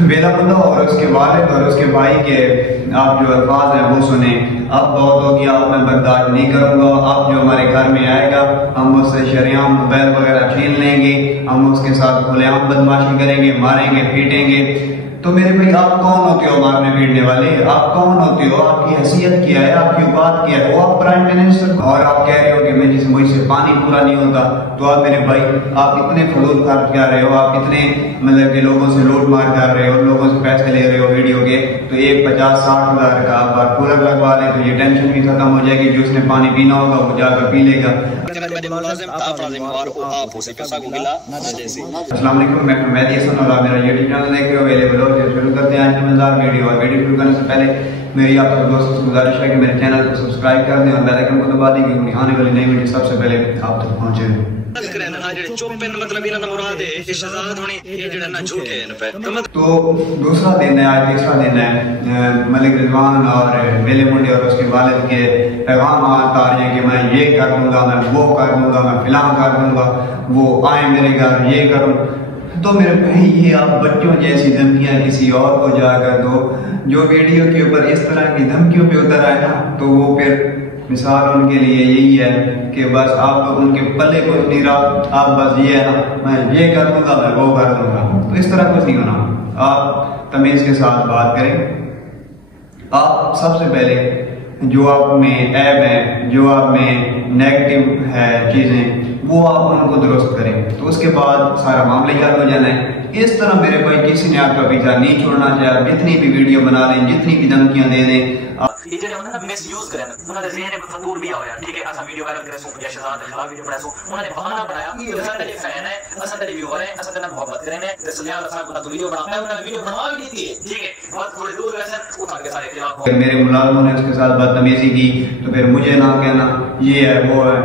ویلا بندہ اور اس کے والد اور اس کے بھائی کے آپ جو الفاظ ہیں وہ سنیں. اب بہت ہو گیا, اب میں برداشت نہیں کروں گا. اب جو ہمارے گھر میں آئے گا ہم اس سے شریعام موبائل وغیرہ چھین لیں گے, ہم اس کے ساتھ کھلے عام بدماشی کریں گے, ماریں گے, پیٹیں گے. تو میرے بھائی آپ کون ہوتے ہو مارنے پیٹنے والے؟ آپ کون ہوتے ہو؟ آپ کی حیثیت کیا ہے؟ آپ کی اوقات کیا ہے؟ وہ آپ پرائم منسٹر اور آپ کہہ رہے ہو کہ مجھ سے پانی پورا نہیں ہوتا. تو آپ میرے بھائی آپ اتنے فضول خرچ کر رہے ہو, آپ اتنے مطلب کہ لوگوں سے لوٹ مار کر رہے ہو, لوگوں سے پیسے لے رہے ہو ویڈیو کے. تو ایک 50-60 ہزار کا آپ کولر لگوا لیں تو یہ ٹینشن بھی ختم ہو جائے گی. جو اس نے پانی پینا ہوگا وہ جا کر پی لے گا. السلام علیکم, میں مہدی حسن اور آپ میرا یوٹیوب چینل دیکھ رہے ہو. اویلیبل ہو شروع کرتے ہیں آج کی مزدار ویڈیو. اور ویڈیو شروع کرنے سے پہلے میری آپ سب دوستوں سے گزارش ہے کہ میرے چینل کو سبسکرائب کر دیں اور بیل آئیکن کو دبا دیں کہ آنے والی نئی ویڈیو سب سے پہلے آپ تک پہنچے. تو دوسرا دن ہے آج, تیسرا دن ہے. ملک رضوان اور میلے منڈے اور اس کے والد کے پیغامات آ رہے ہیں کہ میں یہ کر دوں گا, میں وہ کر دوں گا, میں فلاں کر دوں گا, وہ آئیں میرے گھر یہ کروں. تو میرے بھائی یہ آپ بچوں جیسی دھمکیاں کسی اور کو جا کر دو. جو ویڈیو کے اوپر اس طرح کی دھمکیوں پہ اتر آئے نا تو وہ پھر مثال ان کے لیے یہی ہے کہ بس آپ ان کے پلے کچھ نہیں رہا. آپ بس یہ ہے نا میں یہ کر دوں گا, میں وہ کر دوں گا. تو اس طرح کچھ نہیں ہونا. آپ تمیز کے ساتھ بات کریں. آپ سب سے پہلے جو آپ میں عیب ہے, جو آپ میں نیگیٹو ہے چیزیں, وہ آپ ان کو درست کریں. تو اس کے بعد سارا معاملہ یاد ہو جانا ہے. اس طرح میرے بھائی کسی نے آپ کا پیچھا نہیں چھوڑنا چاہے. آپ جتنی بھی ویڈیو بنا لیں, جتنی بھی دھمکیاں دے دیں, میرے ملازموں نے اس کے ساتھ بدتمیزی کی تو پھر مجھے نہ کہنا یہ ہے وہ ہے.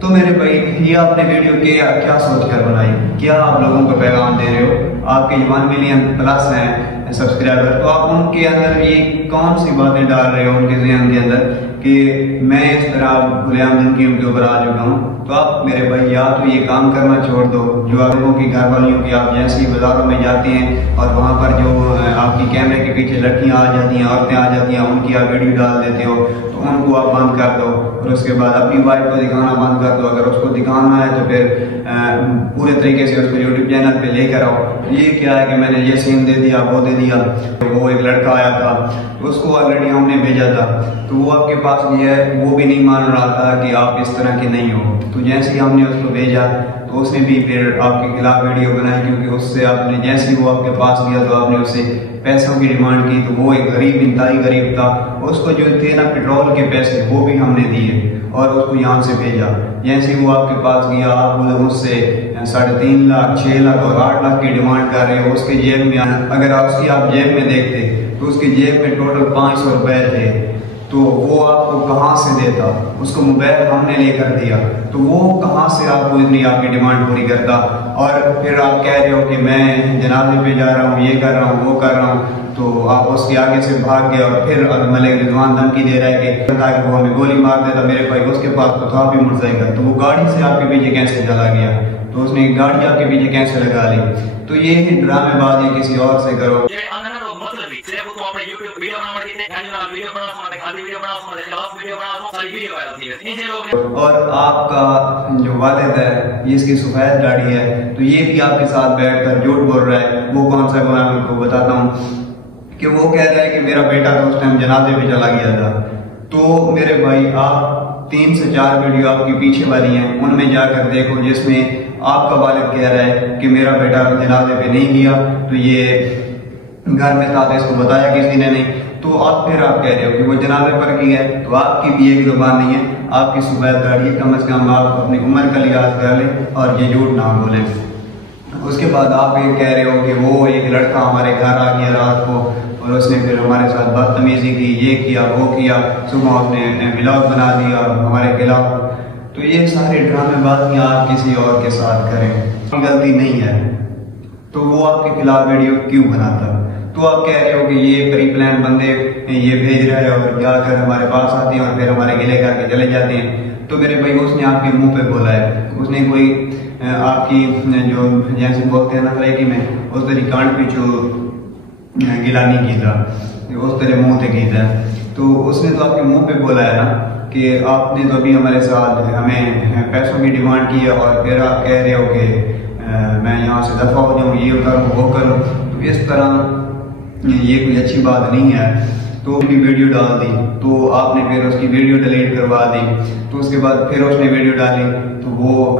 تو میرے بھائی یہ آپ نے ویڈیو کیا سوچ کر بنائی؟ کیا آپ لوگوں کو پیغام دے رہے ہو؟ آپ کے 1 ملین پلس ہیں سبسکرائبر, تو آپ ان کے اندر یہ کون سی باتیں ڈال رہے ہو ان کے ذہن کے اندر کہ میں اس طرح کھلے عام دھمکیوں کے اوپر آ چکا ہوں. تو آپ میرے بھائی یا تو یہ کام کرنا چھوڑ دو. جو آپ لوگوں کی گھر والیوں کی آپ جیسی بازاروں میں جاتے ہیں اور وہاں پر جو آپ کی کیمرے کے پیچھے لڑکیاں آ جاتی ہیں, عورتیں آ جاتی ہیں, ان کی آپ ویڈیو ڈال دیتے ہو, تو ان کو آپ بند کر دو. اور اس کے بعد اپنی وائف کو دکھانا بند کر دو. اگر اس کو دکھانا ہے تو پھر پورے طریقے سے اس کو یوٹیوب چینل پہ لے کر آؤ. یہ کیا ہے کہ میں نے یہ سین دے دیا, وہ دے دیا. وہ ایک لڑکا آیا تھا, اس کو آلریڈی ہم نے بھیجا تھا, تو وہ آپ کے پاس بھی ہے, وہ بھی نہیں مان رہا تھا کہ آپ اس طرح کے نہیں ہو. تو جیسے ہی ہم نے اس کو بھیجا تو اس نے بھی پھر آپ کے خلاف ویڈیو بنائی, کیونکہ اس سے آپ نے جیسے وہ آپ کے پاس گیا تو آپ نے اس سے پیسوں کی ڈیمانڈ کی. تو وہ ایک غریب, انتہائی غریب تھا. اس کو جو تھے نا پیٹرول کے پیسے وہ بھی ہم نے دیے اور اس کو یہاں سے بھیجا. جیسے وہ آپ کے پاس گیا آپ اس سے 3.5 لاکھ, 6 لاکھ اور 8 لاکھ کی ڈیمانڈ کر رہے ہو. اس کے جیب میں اگر اس کی آپ جیب میں دیکھتے تو اس کی جیب میں ٹوٹل 500 روپے تھے. تو وہ آپ کو کہاں سے دیتا؟ اس کو موبائل ہم نے لے کر دیا, تو وہ کہاں سے آپ کو اتنی آپ کی ڈیمانڈ پوری کرتا؟ اور پھر آپ کہہ رہے ہو کہ میں جنازے پہ جا رہا ہوں, یہ کر رہا ہوں, وہ کر رہا ہوں. تو آپ اس کے آگے سے بھاگ گئے اور پھر ملک رضوان دھمکی دے رہا ہے کہ وہ ہمیں گولی مار دیتا. میرے بھائی اس کے پاس تو تھا بھی مڑ جائے گا. تو وہ گاڑی سے آپ کے پیچھے کیسے چلا گیا؟ تو اس نے گاڑی آپ کے پیچھے کیسے لگا لی؟ تو یہ ڈرامے بازی کسی اور سے کرو. اور آپ کا جو والد ہے یہ اس کی سفید گاڑی ہے, تو یہ بھی آپ کے ساتھ بیٹھ کر جھوٹ بول رہا ہے. وہ کون سا گناہ میں کو بتاتا ہوں کہ وہ کہہ رہا ہے کہ میرا بیٹا تو اس ٹائم جنازے پہ چلا گیا تھا. تو میرے بھائی آپ 3 سے 4 ویڈیو آپ کی پیچھے والی ہیں, ان میں جا کر دیکھو جس میں آپ کا والد کہہ رہا ہے کہ میرا بیٹا جنازے پہ نہیں گیا, تو یہ گھر میں تھا تو اس کو بتایا کسی نے نہیں. تو آپ پھر آپ کہہ رہے ہو کہ وہ جنازے پر کی ہے. تو آپ کی بھی ایک زبان نہیں ہے, آپ کی سفید گاڑی ہے. کم از کم آپ اپنی عمر کا لحاظ کر لیں اور یہ جھوٹ نہ بولیں. اس کے بعد آپ یہ کہہ رہے ہو کہ وہ ایک لڑکا ہمارے گھر آ گیا رات کو اور اس نے پھر ہمارے ساتھ بدتمیزی کی, یہ کیا وہ کیا, صبح اس نے ولاگ بنا دیا ہمارے خلاف. تو یہ سارے ڈرامے بازیاں آپ کسی اور کے ساتھ کریں, غلطی نہیں ہے. تو وہ آپ کے خلاف ویڈیو کیوں بناتا؟ تو آپ کہہ رہے ہو کہ یہ پری پلان بندے یہ بھیج رہے ہیں اور جا کر ہمارے پاس آتے ہیں اور پھر ہمارے گلے کر کے چلے جاتے ہیں. تو میرے بھائی اس نے آپ کے منہ پہ بولا ہے, اس نے کوئی آپ کی جو جیسے بولتے ہیں نا طریقے میں اس طرح کانٹ پیچھو گلا نہیں کیتا، اس طرح منہ تے کیتا ہے. تو اس نے تو آپ کے منہ پہ بولا ہے نا کہ آپ نے تو ابھی ہمارے ساتھ ہمیں پیسوں کی ڈیمانڈ کی ہے اور پھر آپ کہہ رہے ہو کہ میں یہاں سے دفع ہو جاؤں، یہ کروں وہ کروں. تو اس طرح یہ کوئی اچھی بات نہیں ہے. تو بھی ویڈیو ڈال دی تو آپ نے پھر اس کی ویڈیو ڈیلیٹ کروا دی. تو اس کے بعد پھر اس نے ویڈیو ڈالی تو وہ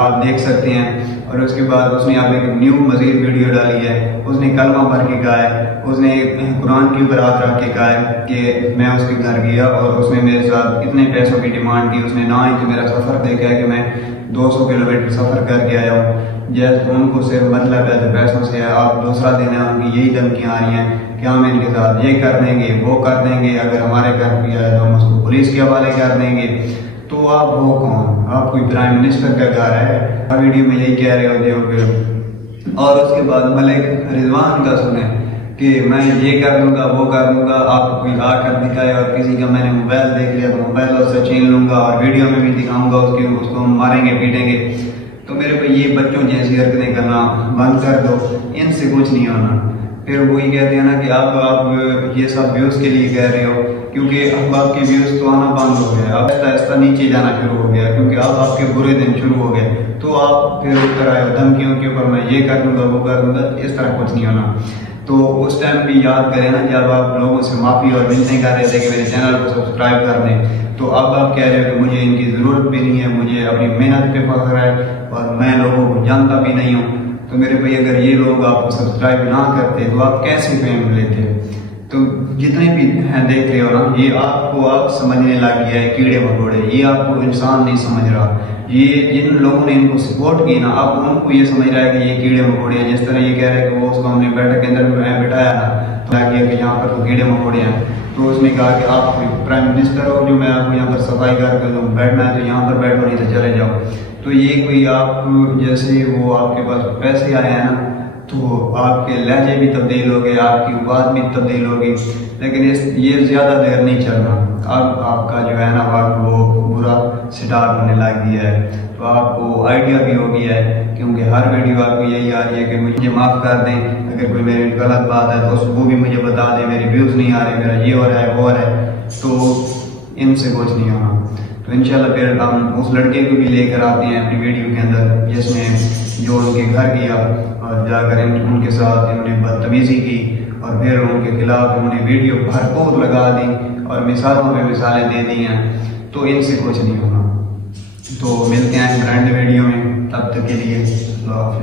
آپ دیکھ سکتے ہیں. اور اس کے بعد اس نے آپ ایک نیو مزید ویڈیو ڈالی ہے. اس نے کلمہ پڑھ کے کہا ہے، اس نے قرآن کی اوپر ہاتھ رکھ کے کہا ہے کہ میں اس کے گھر گیا اور اس نے میرے ساتھ اتنے پیسوں کی ڈیمانڈ کی. اس نے نہ ہی کہ میرا سفر دیکھا ہے کہ میں 200 کلومیٹر سفر کر کے آیا ہوں. جیسے ان کو صرف مطلب ہے تو پیسوں سے ہے. آپ دوسرا دن ہے ان کی یہی دھمکیاں آ رہی ہیں کہ ہم ان کے ساتھ یہ کر دیں گے وہ کر دیں گے، اگر ہمارے گھر پہ آئے تو ہم اس کو پولیس کے حوالے کر دیں گے. تو آپ وہ کون؟ آپ کوئی پرائم منسٹر کا گھر ہے؟ ویڈیو میں یہی کہہ رہے ہوتے ہو کہ اور اس کے بعد ملک رضوان کا سنیں کہ میں یہ کر دوں گا وہ کر دوں گا. آپ کوئی آ کر دکھائے اور کسی کا میں نے موبائل دیکھ لیا تو موبائل اس سے چھین لوں گا اور ویڈیو میں بھی دکھاؤں گا اس کو ماریں گے پیٹیں گے. تو میرے کو یہ بچوں جیسی حرکتیں کرنا بند کر دو، ان سے کچھ نہیں ہونا. پھر وہی کہتے ہیں نا کہ آپ یہ سب ویوز کے لیے کہہ رہے ہو، کیونکہ اب آپ کے ویوز تو آنا بند ہو گئے، اب آہستہ آہستہ نیچے جانا شروع ہو گیا کیونکہ اب آپ کے برے دن شروع ہو گئے. تو آپ پھر اتر آئے ہو دھمکیوں کے اوپر، میں یہ کر دوں گا وہ کر دوں گا. اس طرح کچھ نہیں ہونا. تو اس ٹائم بھی یاد کریں نا جب آپ لوگوں سے معافی اور منتیں کر رہے تھے کہ میرے چینل کو سبسکرائب کر دیں، تو اب آپ کہہ رہے ہو کہ مجھے ان کی ضرورت بھی نہیں ہے، مجھے اپنی محنت پہ فخر ہے اور میں لوگوں کو جانتا بھی نہیں ہوں. تو میرے بھائی اگر یہ لوگ آپ کو سبسکرائب نہ کرتے تو آپ کیسے فیم لیتے؟ تو جتنے بھی دیکھ رہے ہو نا یہ آپ کو اب سمجھنے لگ گیا ہے کیڑے مکوڑے، یہ آپ کو انسان نہیں سمجھ رہا. یہ جن لوگوں نے ان کو سپورٹ کی نا اب ان کو یہ سمجھ رہا ہے کہ یہ کیڑے مکوڑے ہیں. جس طرح یہ کہہ رہے ہیں کہ وہ اس کو ہم نے بیٹھک کے اندر بٹھایا نا تو لگ گیا کہ یہاں پر تو کیڑے مکوڑے ہیں. تو اس نے کہا کہ آپ پرائم منسٹر ہو جو میں آپ کو یہاں پر صفائی کر کے دوں، بیٹھنا ہے تو یہاں پر بیٹھو نہیں تو چلے جاؤ. تو یہ کوئی آپ جیسے وہ آپ کے پاس پیسے آئے ہیں نا تو آپ کے لہجے بھی تبدیل ہو گئے، آپ کی بات بھی تبدیل ہوگی. لیکن یہ زیادہ دیر نہیں چلنا. اب آپ کا جو ہے نا وہ برا سٹارٹ ہونے لگ گیا ہے. تو آپ کو آئیڈیا بھی ہو گیا ہے کیونکہ ہر ویڈیو آپ کو یہی آ رہی ہے کہ مجھے معاف کر دیں، اگر کوئی میری غلط بات ہے تو وہ بھی مجھے بتا دیں، میری ویوز نہیں آ رہے، میرا یہ ہو رہا ہے وہ ہو رہا ہے. تو ان سے کچھ نہیں ہونا. تو انشاءاللہ پھر ہم اس لڑکے کو بھی لے کر آتے ہیں اپنی ویڈیو کے اندر جس نے جو ان کے گھر گیا اور جا کر ان کے ساتھ انہوں نے بدتمیزی کی اور پھر ان کے خلاف انہوں نے ویڈیو بھرپور لگا دی اور مثالوں پہ مثالیں دے دی ہیں. تو ان سے کچھ نہیں ہونا. تو ملتے ہیں برانڈ ویڈیو میں، تب تک کے لیے اللہ حافظ.